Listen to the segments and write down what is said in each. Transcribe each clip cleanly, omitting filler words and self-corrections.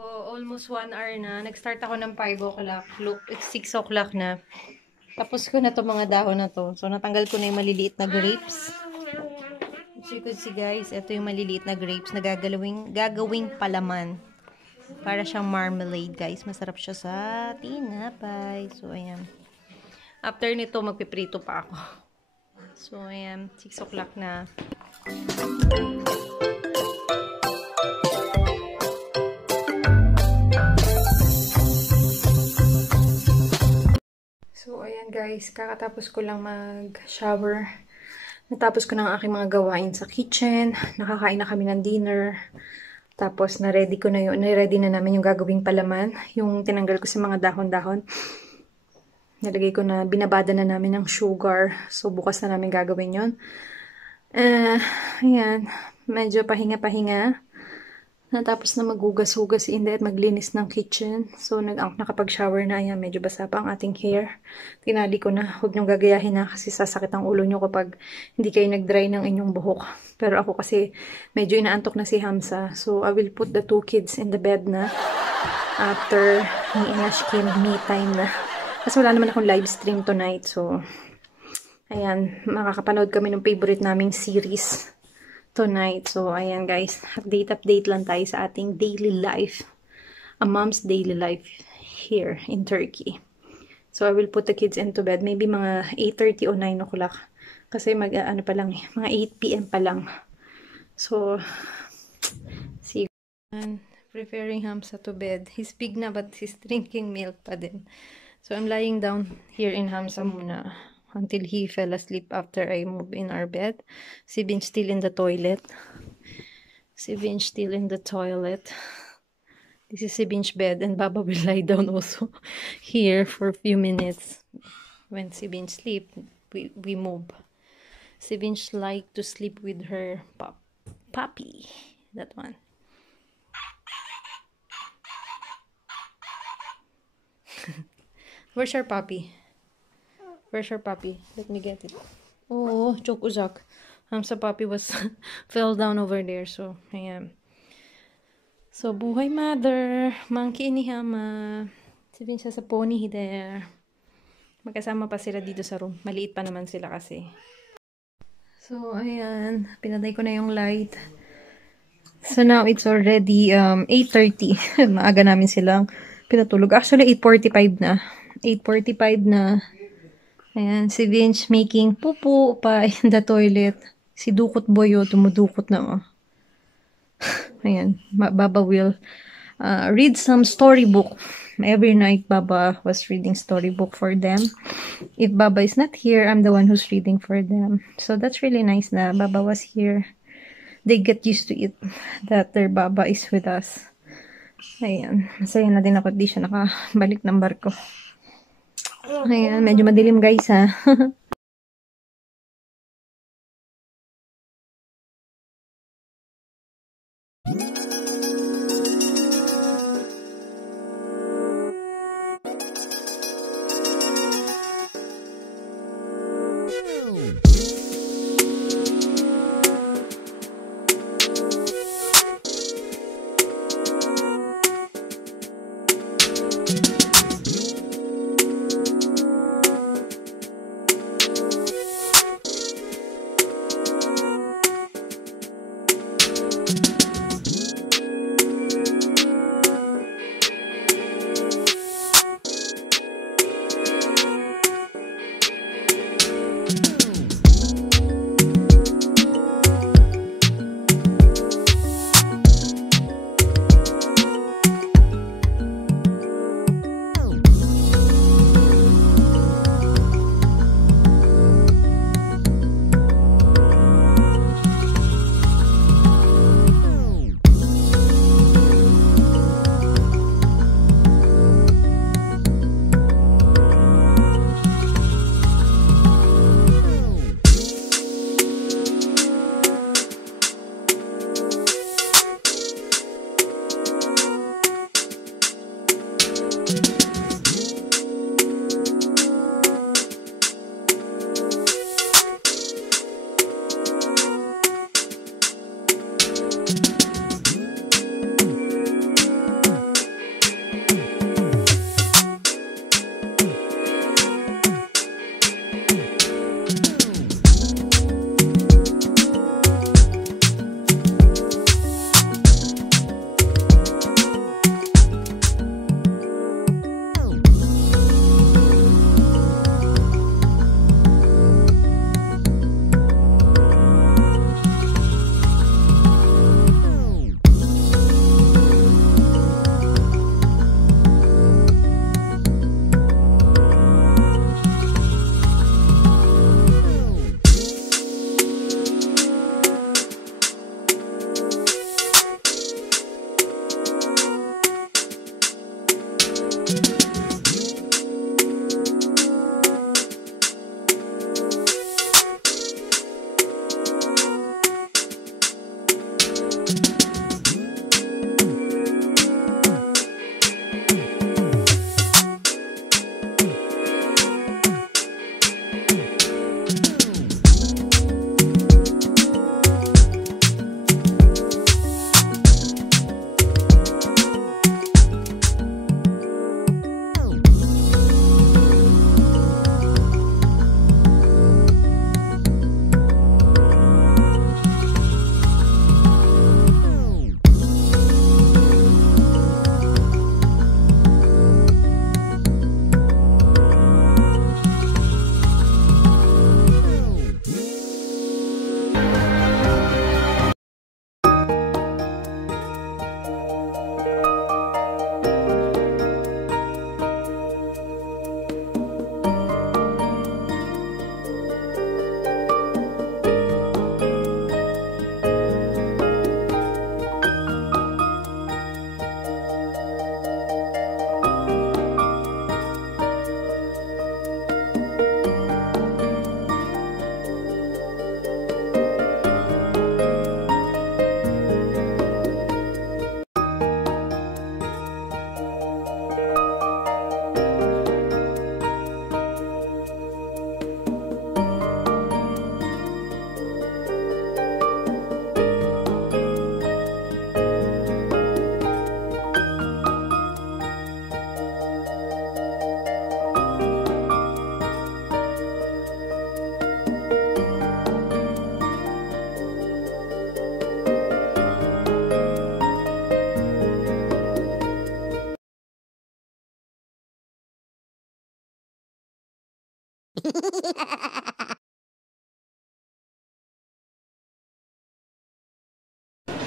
So, almost 1 hour na. Nag-start ako ng 5 o'clock. Look, it's 6 o'clock na. Tapos ko na to mga dahon na to. So, natanggal ko na yung maliliit na grapes. As you could see guys, ito yung maliliit na grapes na gagawing palaman. Para siyang marmalade guys. Masarap siya sa tinapay. So, ayan. After nito, magpiprito pa ako. So, ayan. 6 o'clock na. So, ayan guys, kakatapos ko lang mag-shower. Natapos ko na ang aking mga gawain sa kitchen. Nakakain na kami ng dinner. Tapos, na-ready ko na yun. Na-ready na namin yung gagawing palaman. Yung tinanggal ko sa mga dahon-dahon. Nalagay ko na, binabada na namin ng sugar. So, bukas na namin gagawin yun. Ayan, medyo pahinga-pahinga. Natapos na maghugas-hugas si Inday at maglinis ng kitchen. So, nakapag-shower na. Ayan, medyo basa pa ang ating hair. Tinali ko na. Huwag niyong gagayahin na kasi sasakit ang ulo niyo kapag hindi kayo nag-dry ng inyong buhok. Pero ako kasi medyo inaantok na si Hamza. So, I will put the 2 kids in the bed na. After ni Inashkim, me time na. Kasi wala naman akong live stream tonight. So, ayan, makakapanood kami ng favorite naming series tonight. So, ayan guys, update lang tayo sa ating daily life. A mom's daily life here in Turkey. So, I will put the kids into bed. Maybe mga 8:30 o 9 o'clock. Kasi ano pa lang, mga 8 p.m. pa lang. So, see. Preparing Hamza to bed. He's big na but he's drinking milk pa din. So, I'm lying down here in Hamza muna until he fell asleep after I move in our bed. Si Binch still in the toilet. Si Binch still in the toilet. This is si Binch bed and Baba will lie down also here for a few minutes. When si Binch sleep, we move. Si Binch like to sleep with her puppy. That one. Where's our puppy? Where's her puppy? Let me get it. Oh, choke uzak. Hamza puppy was fell down over there. So, ayan. So, buhay mother. Monkey ni Hama. Sabihin siya sa pony there. Magkasama pa sila dito sa room. Maliit pa naman sila kasi. So, ayan. Pinatay ko na yung light. So, now it's already 8:30. Maaga namin silang pinatulog. Actually, 8:45 na. 8:45 na. Ayan, si Vince making pupu pa in the toilet. Si Dukot Boy, tumudukot na, oh. Ayan, Baba will read some storybook. Every night, Baba was reading storybook for them. If Baba is not here, I'm the one who's reading for them. So, that's really nice na Baba was here. They get used to it that their Baba is with us. Ayan, masaya na din ako. Di siya nakabalik ng barko. Ayan, medyo madilim guys ha.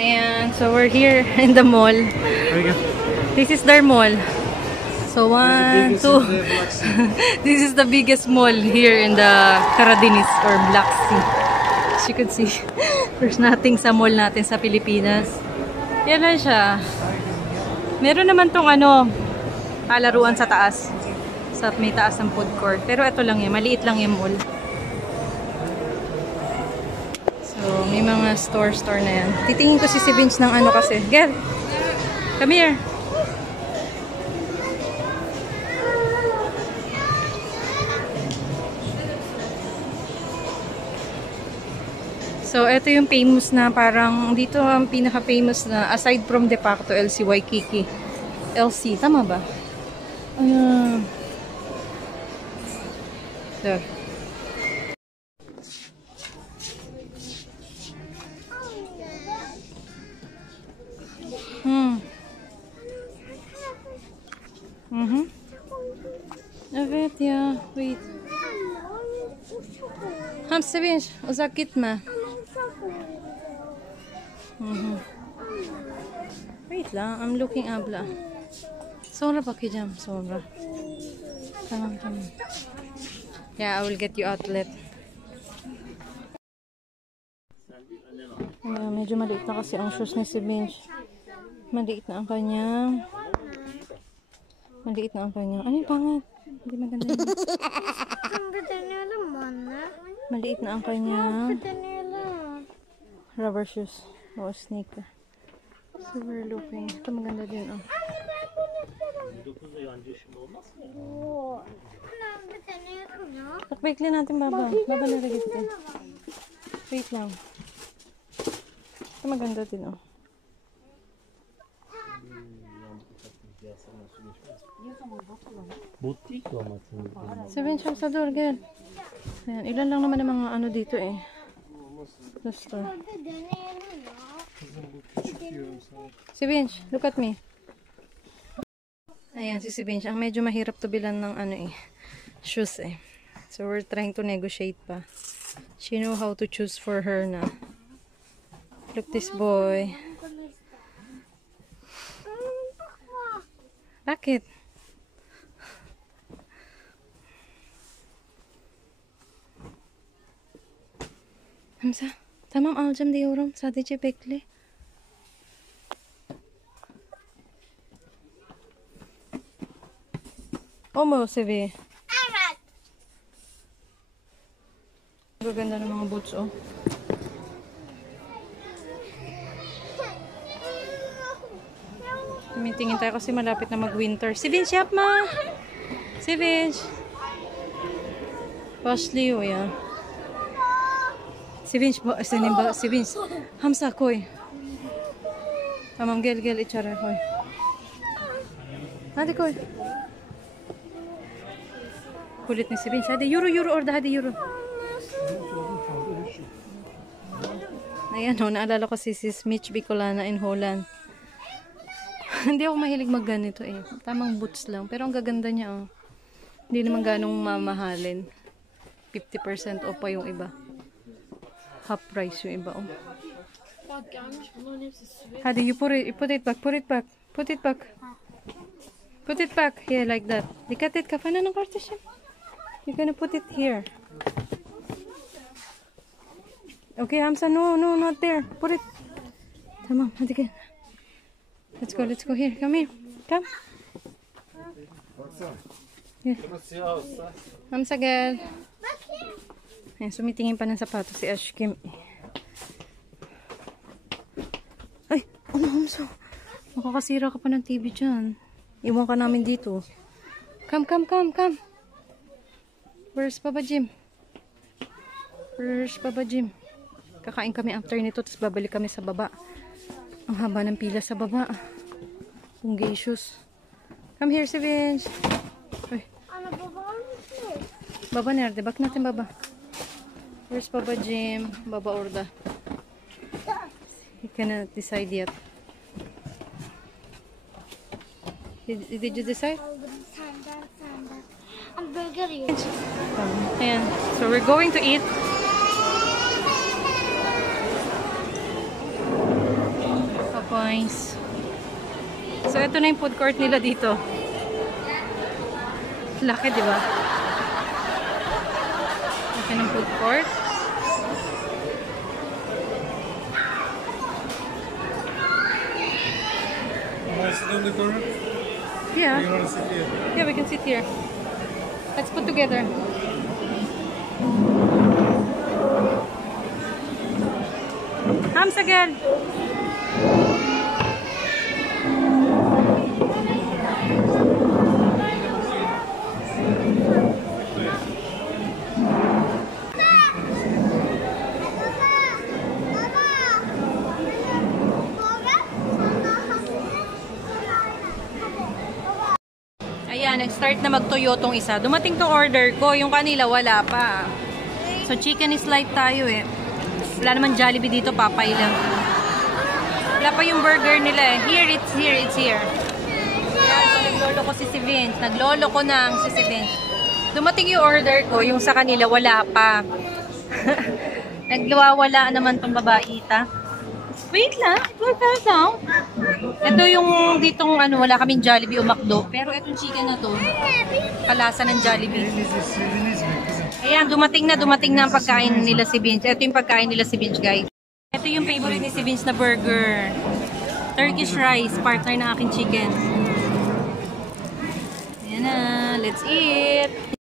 Ayan, so we're here in the mall. This is their mall. So 1, 2. This is the biggest mall here in the Caradinis or Black Sea. As you can see, there's nothing sa mall natin sa Pilipinas. Yan lang siya. Meron naman tong laruan sa taas. Sa may taas ng food court. Pero ito lang yan. Maliit lang yung mall. So, may mga store na yan. Titingin ko si Vince ng kasi. Girl! Come here! So, ito yung famous na parang, dito ang pinaka-famous na, aside from De Facto, LC Waikiki. LC, tama ba? There. Evet ya, wait. Hamsi bin, uzak gitme. Wait lang, I'm looking abla. Sonra bakacağım sonra. Tamam. Yeah, I will get you outlet. Medyo maliit na kasi ang shoes ni si Vince. Maliit na ang kanyang. Ano yung pangit? Hindi maganda yun. Maliit na ang kanyang rubber shoes o sneaker. So we're looking. Ito maganda din Takbikli natin baba. Baba na lagi ito. Wait lang. Ito maganda din Seven shops sa door, girl. Ayan, ilan lang naman ang mga dito The store. Si Vince, look at me. Ayan, si Vince. Ang medyo mahirap to bilan ng shoes So, we're trying to negotiate pa. She know how to choose for her na. Look this boy. Bakit? Hamza, tamam alacağım diyorum. Sadece bekle. O mo, Sevi? Evet. Gaganda ng mga boots, Tumitingin tayo kasi malapit na mag-winter. Si Vince, yapma! Si Vince! Başlıyor ya. Si Vince, si Vince. Hamza, koy. Tamam, gel içeri koy. Hadi koy. Kulit ni si Vince. Hadi yürü orada, hadi yürü. Ayan, naalala ko si Mitch Bicolana in Holland. Hindi ako mahilig magganito Tamang boots lang. Pero ang gaganda niya Hindi naman ganong mamahalin. 50% off pa yung iba. Half price yung iba Hadi you put it back. Put it back. Yeah, like that. Dikkat et kafana ng kardeşim. You're gonna put it here. Okay, Hamza, no, not there. Put it. Tamam, hadi gel. Let's go here. Come here. Come. Here. Hamza, gel. Ayan, sumitingin pa ng sapatos si Ashkim. Ay, Hamza. Makakasira ka pa ng TV dyan. Iwan ka namin dito. Come. Where's Papa Jim? Kakain kami after nito, tapos babalik kami sa baba. Ang haba ng pila sa baba. Pungacious. Come here, si Vince. Uy. Baba nerede? Bak natin baba. Where's Papa Jim? Baba orada. He cannot decide yet. Did you decide? Ben Ayan. So we're going to eat. Points. So ito na yung food court nila dito. Laki, di ba? Laki ng food court. Sit on the corner? Yeah. You want to sit here? Yeah, we can sit here. Let's put together. Hamza girl. Ayan, nag-start na magtuyo tong isa. Dumating tong order ko, yung kanila wala pa. So chicken is light tayo eh. Wala naman Jollibee dito, Papay lang. Wala pa yung burger nila eh. Here, it's here, it's here. Ayan, so naglolo ko si Vince. Naglolo ko ng si Vince. Dumating yung order ko, yung sa kanila wala pa. Nagwawala naman tong babaita. Wait lang, wait lang. Ito yung ditong ano, wala kaming Jollibee o McDo. Pero itong chicken na to, kalasa ng Jollibee. Ayan, dumating na ang pagkain nila si Vince. Ito yung pagkain nila si Vince, guys. Ito yung favorite ni si Vince na burger. Turkish rice, partner ng aking chicken. Ayan na, let's eat!